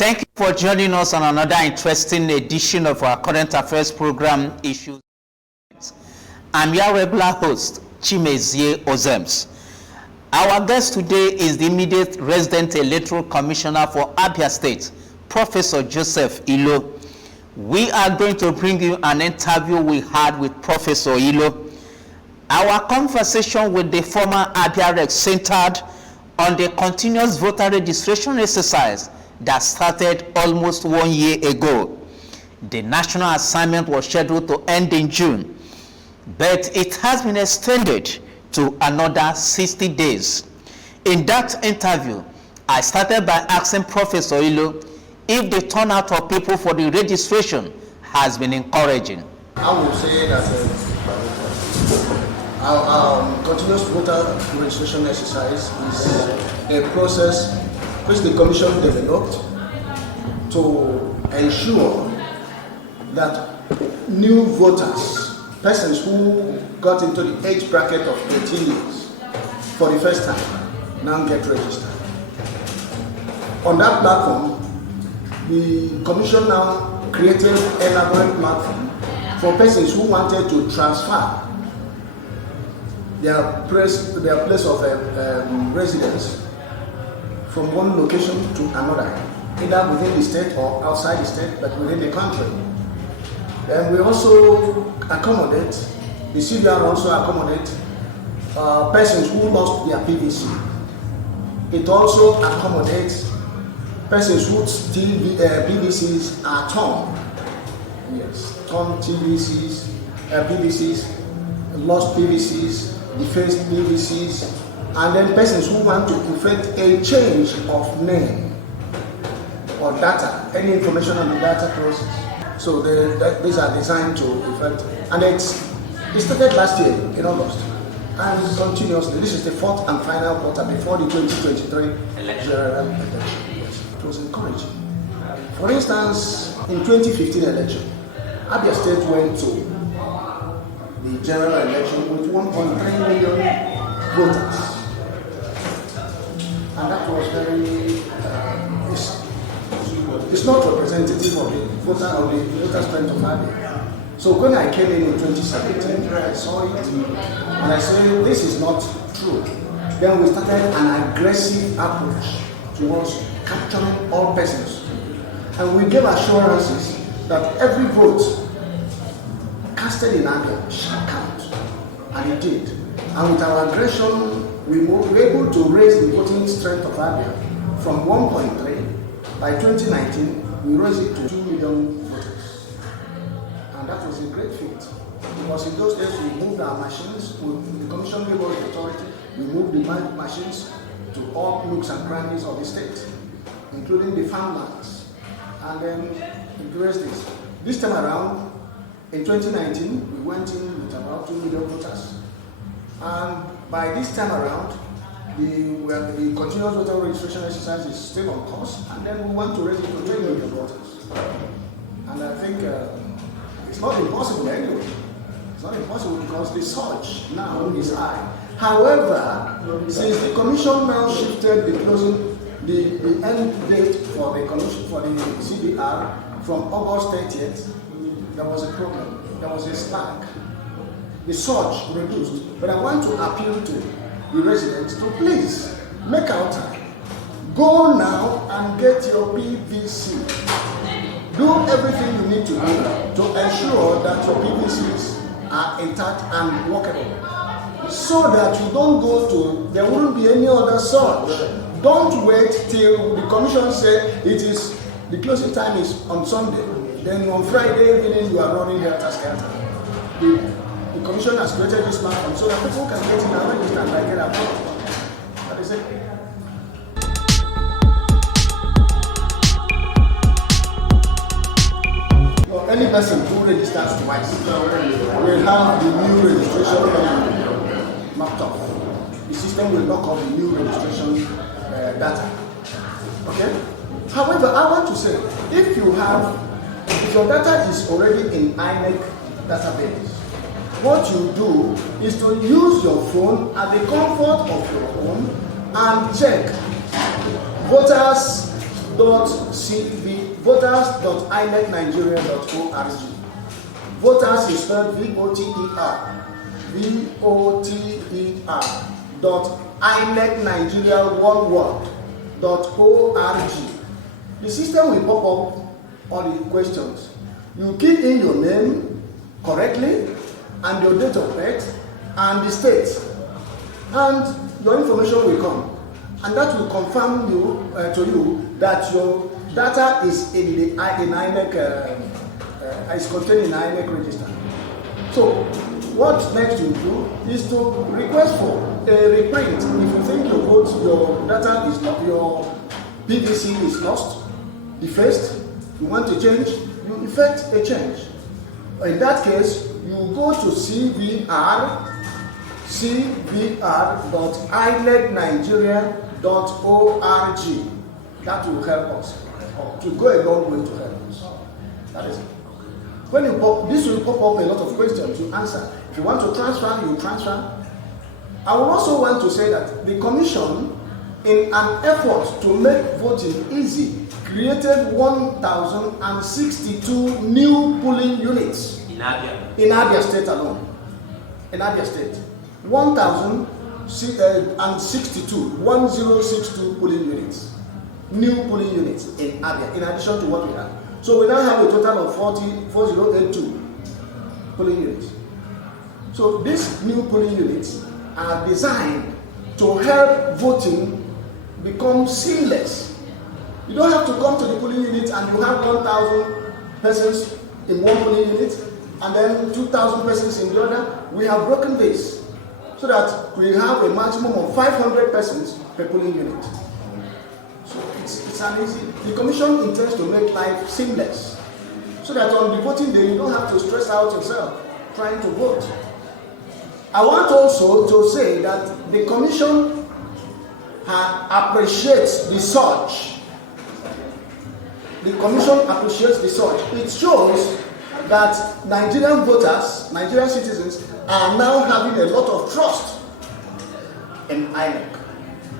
Thank you for joining us on another interesting edition of our current affairs program, Issues. I'm your regular host, Chimezie Ozems. Our guest today is the immediate resident electoral commissioner for Abia State, Professor Joseph Ilo. We are going to bring you an interview we had with Professor Ilo. Our conversation with the former Abia Rec centered on the continuous voter registration exercise that started almost 1 year ago. The national assignment was scheduled to end in June, but it has been extended to another 60 days. In that interview, I started by asking Professor Ilo if the turnout of people for the registration has been encouraging. I would say that our continuous voter registration exercise is a process which the Commission developed to ensure that new voters, persons who got into the age bracket of 18 years for the first time, now get registered. On that platform, the Commission now created an elaborate platform for persons who wanted to transfer their place of residence from one location to another, either within the state or outside the state, but within the country. And we also accommodate, the CVR also accommodate persons who lost their PVC. It also accommodates persons whose PVCs are torn. Yes, torn PVCs, lost PVCs, defaced PVCs, and then persons who want to effect a change of name or data, any information on the data process. So these are designed to effect, and it started last year in August, and continuously. This is the fourth and final quarter before the 2023 general election. Yes, it was encouraging. For instance, in 2015 election, Abia State went to the general election with 1.3 million voters. And that was very, it's not representative of the voter strength of Abia. So when I came in 2017, I saw it, and I said, this is not true. Then we started an aggressive approach towards capturing all persons. And we gave assurances that every vote casted in Abia shall count. And it did. And with our aggression, we were able to raise the voting strength of Abia from 1.3. By 2019, we raised it to 2 million voters. And that was a great feat. Because in those days, we moved our machines, the Commission gave us the authority, we moved the machines to all nooks and crannies of the state, including the farmlands. And then we raised this. This time around, in 2019, we went in with about 2 million voters. And by this time around, the continuous voter registration exercise is still on course, and then we want to raise it to 3 million voters. And I think it's not impossible anyway. It's not impossible because the surge now is high. However, since the Commission now shifted the end date for the Commission for the CBR from August 30th, there was a problem. There was a slack. The surge reduced. But I want to appeal to the residents to please make our time. Go now and get your PVC. Do everything you need to do to ensure that your PVCs are intact and workable, so that you don't go to, there won't be any other surge. Don't wait till the Commission say the closing time is on Sunday. Then on Friday evening you are running helter-skelter. The Commission has created this platform so that people can get in and register and get a vote. That is it. Any person who registers twice will have the new registration mapped off. The system will lock up the new registration data. Okay? However, I want to say, if your data is already in INEC database, what you do is to use your phone at the comfort of your home and check voters voters.inecnigeria.org. Voters is spelled V-O-T-E-R. V-O-T-E-R. .inecnigeria, one word, .org. The system will pop up all the questions. You key in your name correctly and your date of birth and the state, and your information will come, and that will confirm to you that your data is in the INEC, is contained in the INEC register. So what next you do is to request for a reprint. If you think your data is not, your PVC is lost, defaced, you want to change, you effect a change. In that case, you go to cvr.inecnigeria.org. That will help us. To go a long way to help us. That is it. When you this will pop up a lot of questions to answer. If you want to transfer, you transfer. I would also want to say that the Commission, in an effort to make voting easy, created 1,062 new polling units in Abia State alone. In Abia State, 1,062 polling units, new polling units in Abia, in addition to what we have. So we now have a total of 4082 polling units. So these new polling units are designed to help voting become seamless. You don't have to come to the polling unit and you have 1,000 persons in one polling unit and then 2,000 persons in the other. We have broken this so that we have a maximum of 500 persons per polling unit. So it's an easy. The Commission intends to make life seamless so that on the voting day you don't have to stress out yourself trying to vote. I want also to say that the Commission appreciates the surge. The Commission appreciates the surge. It shows that Nigerian voters, Nigerian citizens, are now having a lot of trust in INEC.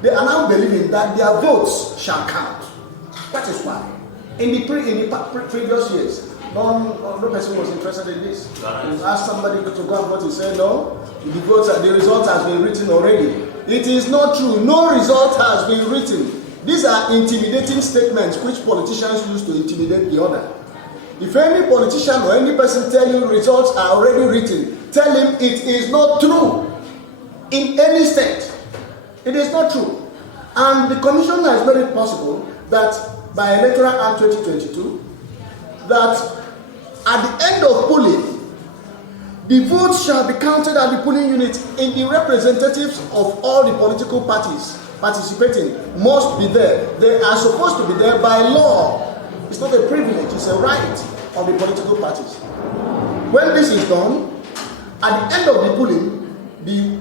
They are now believing that their votes shall count. That is why. In the previous years, no person was interested in this. You ask somebody to go and vote, he said, no, the result has been written already. It is not true. No result has been written. These are intimidating statements which politicians use to intimidate the other. If any politician or any person tell you results are already written, tell him it is not true. In any state, it is not true. And the Commission has made it possible that by Electoral Act 2022, that at the end of polling, the votes shall be counted at the polling unit in the representatives of all the political parties participating must be there. They are supposed to be there by law. It's not a privilege, it's a right of the political parties. When this is done, at the end of the polling, the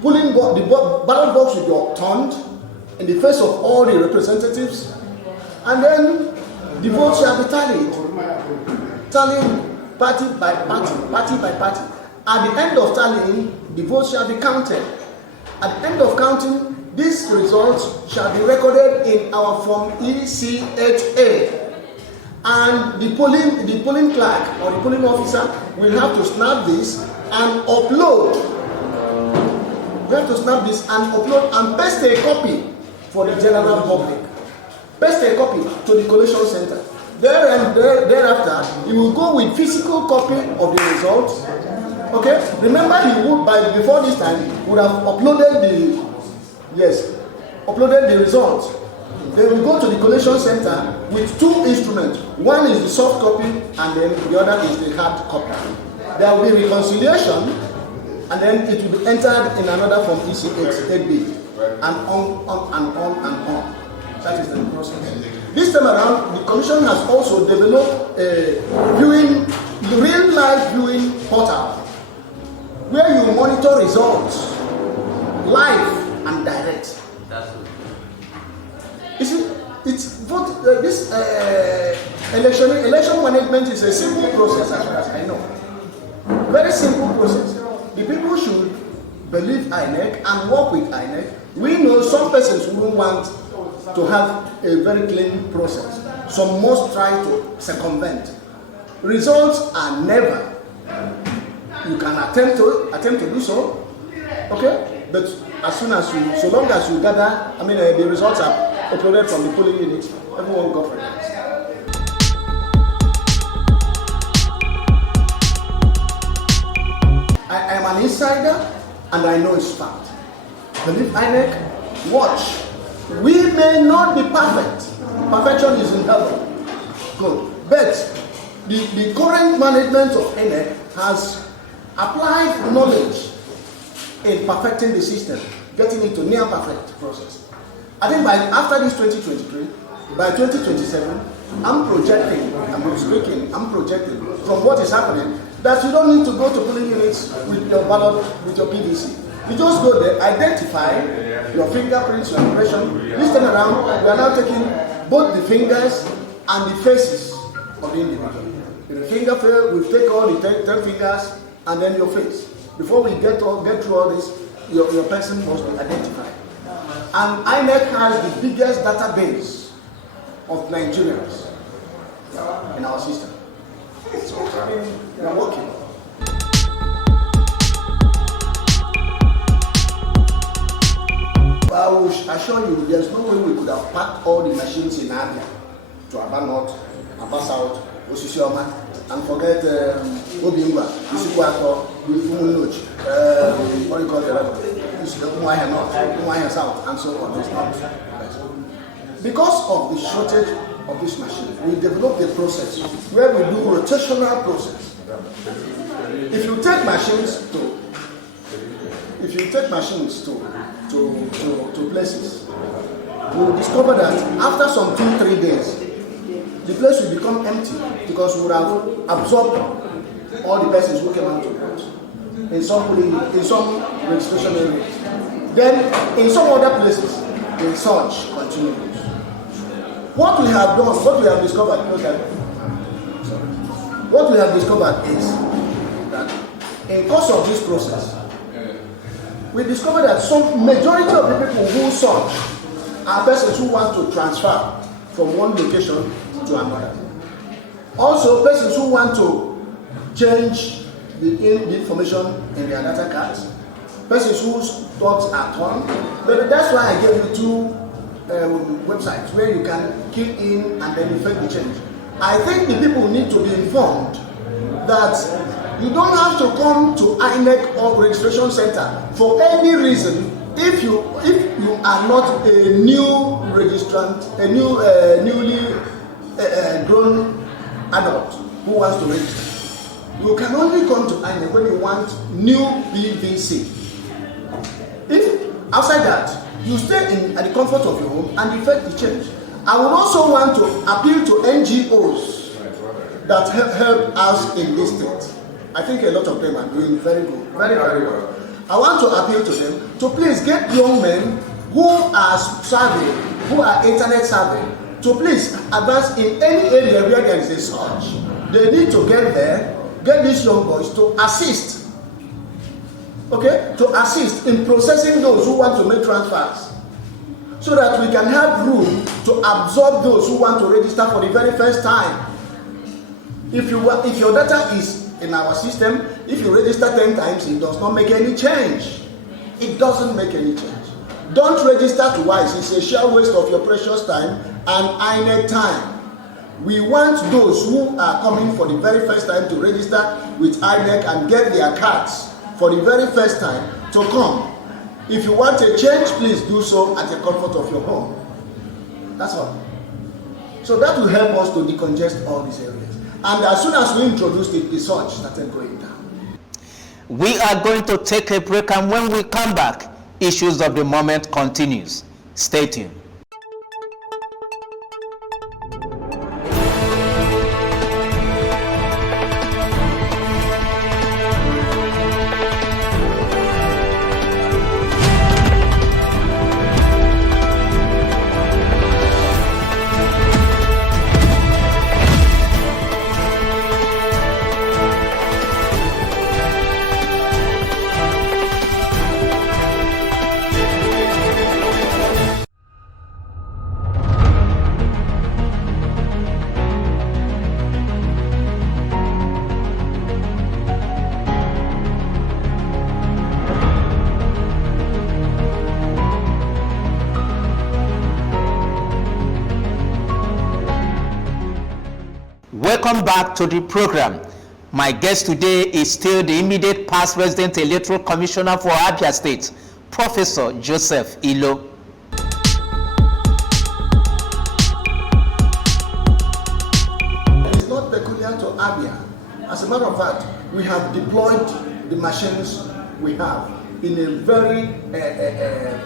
ballot box will be upturned in the face of all the representatives, and then the votes shall be tallied party by party, party by party. At the end of tallying, the votes shall be counted. At the end of counting, these results shall be recorded in our Form ECHA. And the polling clerk or the polling officer will have to snap this and upload. We have to snap this and upload and paste a copy for the general public. Paste a copy to the collation center. Thereafter, you will go with physical copy of the results. Okay? Remember, he would before this time would have uploaded the results. They will go to the collation center with two instruments. One is the soft copy, and then the other is the hard copy. There will be reconciliation, and then it will be entered in another form ECH8B, and on. That is the process. This time around, the Commission has also developed a real-life viewing portal where you monitor results live and direct. You see, this election management is a simple process, as far as I know. Very simple process. The people should believe INEC and work with INEC. We know some persons wouldn't want to have a very clean process. some must try to circumvent. Results are never. You can attempt to do so, okay? But as soon as you, so long as you gather, the results are uploaded from the polling unit, everyone got results. I am an insider and I know it's fact. Believe INEC, watch. We may not be perfect. Perfection is in heaven. Good. But the current management of INEC has applied knowledge in perfecting the system, getting into near perfect process. I think after this 2023, by 2027, I'm projecting from what is happening that you don't need to go to polling units with your ballot, with your PVC. You just go there, identify your fingerprints, your impression. This time around, we are now taking both the fingers and the faces of the individual. In the finger fail, we take all the 10 fingers and then your face. Before we get through all this, your person must be identified. And INEC has the biggest database of Nigerians in our system. So, we are working. I will assure you, there's no way we could have packed all the machines in Abia to Abia North, Abia South, Osisioma, and forget Obingwa, Isikwako, Umunoch, what do you call it? Umuahia North, Umuahia South, and so on. Because of the shortage of this machine, we developed a process where we do rotational process. If you take machines to places, you will discover that after some 2-3 days, the place will become empty because we would have absorbed all the persons who came out to vote in some registration areas. Then in some other places, the surge continues. What we have discovered is that in course of this process, we discovered that some majority of the people who surge are persons who want to transfer from one location to another. Also, persons who want to change the information in their data cards, persons whose thoughts are torn. But that's why I gave you 2 websites where you can key in and then effect the change. I think the people need to be informed that you don't have to come to INEC or registration center for any reason if you are not a new registrant, a newly grown adult who wants to register. You can only come to INEC when you want new PVC. If outside that, you stay at the comfort of your home and effect the change. I would also want to appeal to NGOs that help us in this state. I think a lot of them are doing very good, very, very well. I want to appeal to them to please get young men who are savvy, who are internet savvy, to please advance in any area where there is a surge. They need to get there, get these young boys to assist, okay, to assist in processing those who want to make transfers, so that we can have room to absorb those who want to register for the very first time. If your data is in our system, if you register 10 times, it does not make any change. It doesn't make any change. Don't register twice. It's a sheer waste of your precious time and INEC time. We want those who are coming for the very first time to register with INEC and get their cards for the very first time to come. If you want a change, please do so at the comfort of your home. That's all. So that will help us to decongest all these areas. And as soon as we introduced it, the surge started going down. We are going to take a break, and when we come back, Issues of the Moment continues. Stay tuned. Welcome back to the program. My guest today is still the immediate past resident electoral commissioner for Abia State, Professor Joseph Ilo. It's not peculiar to Abia. As a matter of fact, we have deployed the machines we have in a very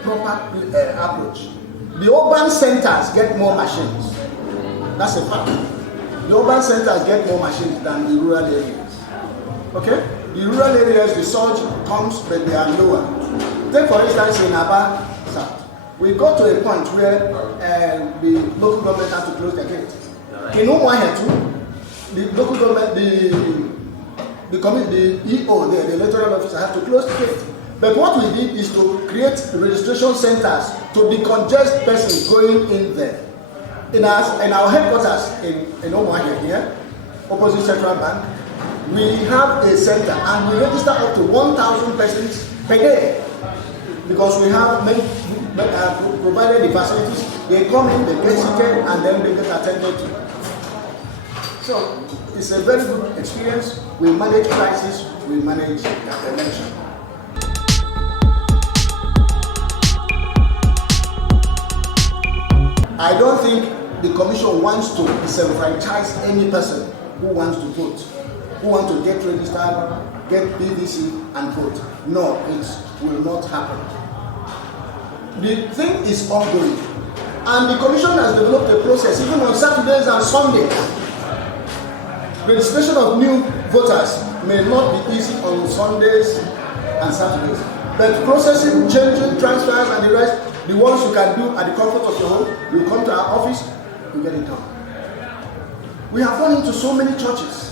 proper approach. The urban centers get more machines. That's a fact. The urban centers get more machines than the rural areas. Okay? The rural areas, the surge comes, but they are lower. Take for instance in Abia South. We got to a point where the local government had to close the gate. In Umuahia too, the local government, the EO, the electoral officer, had to close the gate. But what we did is to create registration centers to decongest persons going in there. In our headquarters in Umuahia here, opposite Central Bank, we have a center and we register up to 1,000 persons per day because we have provided the facilities. They come in, they get seated, and then they get attended to. So it's a very good experience. We manage crisis, we manage election. I don't think the commission wants to disenfranchise any person who wants to vote, who wants to get registered, get PVC and vote. No, it will not happen. The thing is ongoing, and the commission has developed a process even on Saturdays and Sundays. Registration of new voters may not be easy on Sundays and Saturdays, but processing, changing, transfers, and the rest, the ones you can do at the comfort of your home, you come to our office, you get it done. We have gone into so many churches.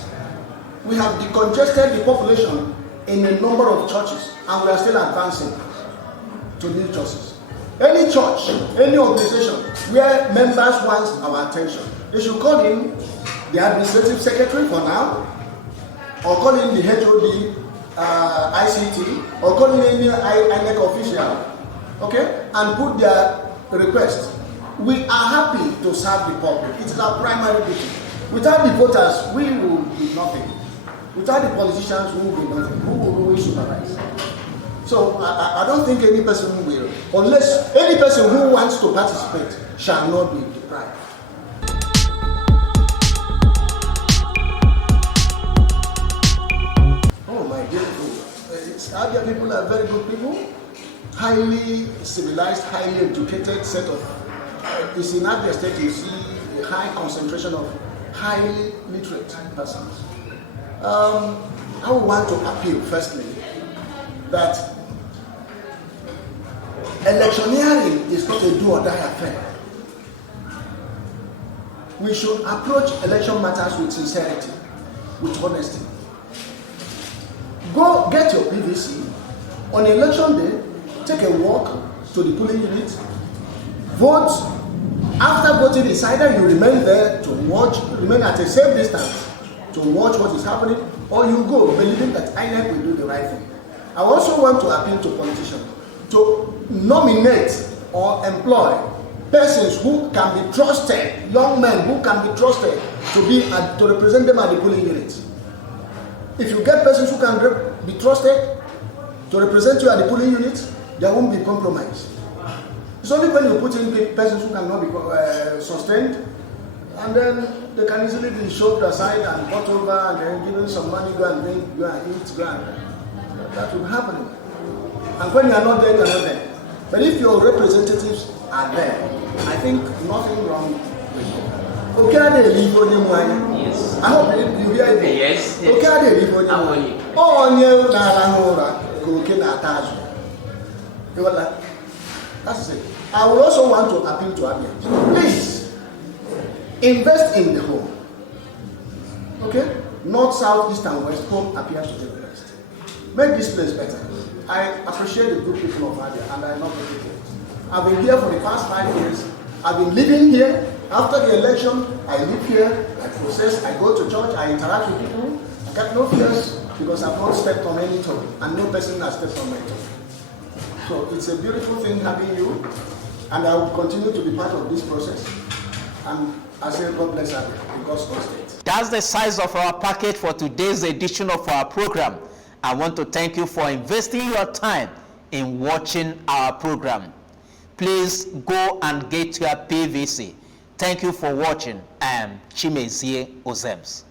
We have decongested the population in a number of churches, and we are still advancing to new churches. Any church, any organization where members want our attention, they should call in the administrative secretary for now, or call in the HOD ICT, or call in any INEC official, okay, and put their request. We are happy to serve the public. It is our primary duty. Without the voters, we will be nothing. Without the politicians, we will be nothing. Who will we supervise? So I don't think any person will, unless any person who wants to participate shall not be deprived. Oh my dear people, Abia people are very good people, highly civilized, highly educated set of. It's in Abia State you see a high concentration of highly literate persons. I would want to appeal firstly that electioneering is not a do or die affair. We should approach election matters with sincerity, with honesty. Go get your PVC. On election day, take a walk to the polling unit, vote. After voting is either you remain there to watch, remain at a safe distance to watch what is happening, or you go believing that INEC will do the right thing. I also want to appeal to politicians to nominate or employ persons who can be trusted, young men who can be trusted to represent them at the polling units. If you get persons who can be trusted to represent you at the polling units, there won't be compromise. It's only when you put in persons who cannot be sustained, and then they can easily be shoved aside and brought over and then given some money, go and drink, go and eat, go and that will happen. And when you are not there, you are not there. But if your representatives are there, I think nothing wrong with them. Okay, they live on your money. Yes. I hope you hear it. Yes. Okay, they live on your money. Oh, on you, that's it. I would also want to appeal to Abia. Please, invest in the home. Okay? North, south, east, and west, home appears to be the best. Make this place better. I appreciate the good people of Abia, and I love the people. I've been here for the past 5 years. I've been living here. After the election, I live here, I process, I go to church, I interact with people. I got no fears because I've not stepped on any toe, and no person has stepped on my toe. So it's a beautiful thing having you, and I will continue to be part of this process. And I say, God bless Abia, because of state. That's the size of our package for today's edition of our program. I want to thank you for investing your time in watching our program. Please go and get your PVC. Thank you for watching. I am Chimezie Ozems.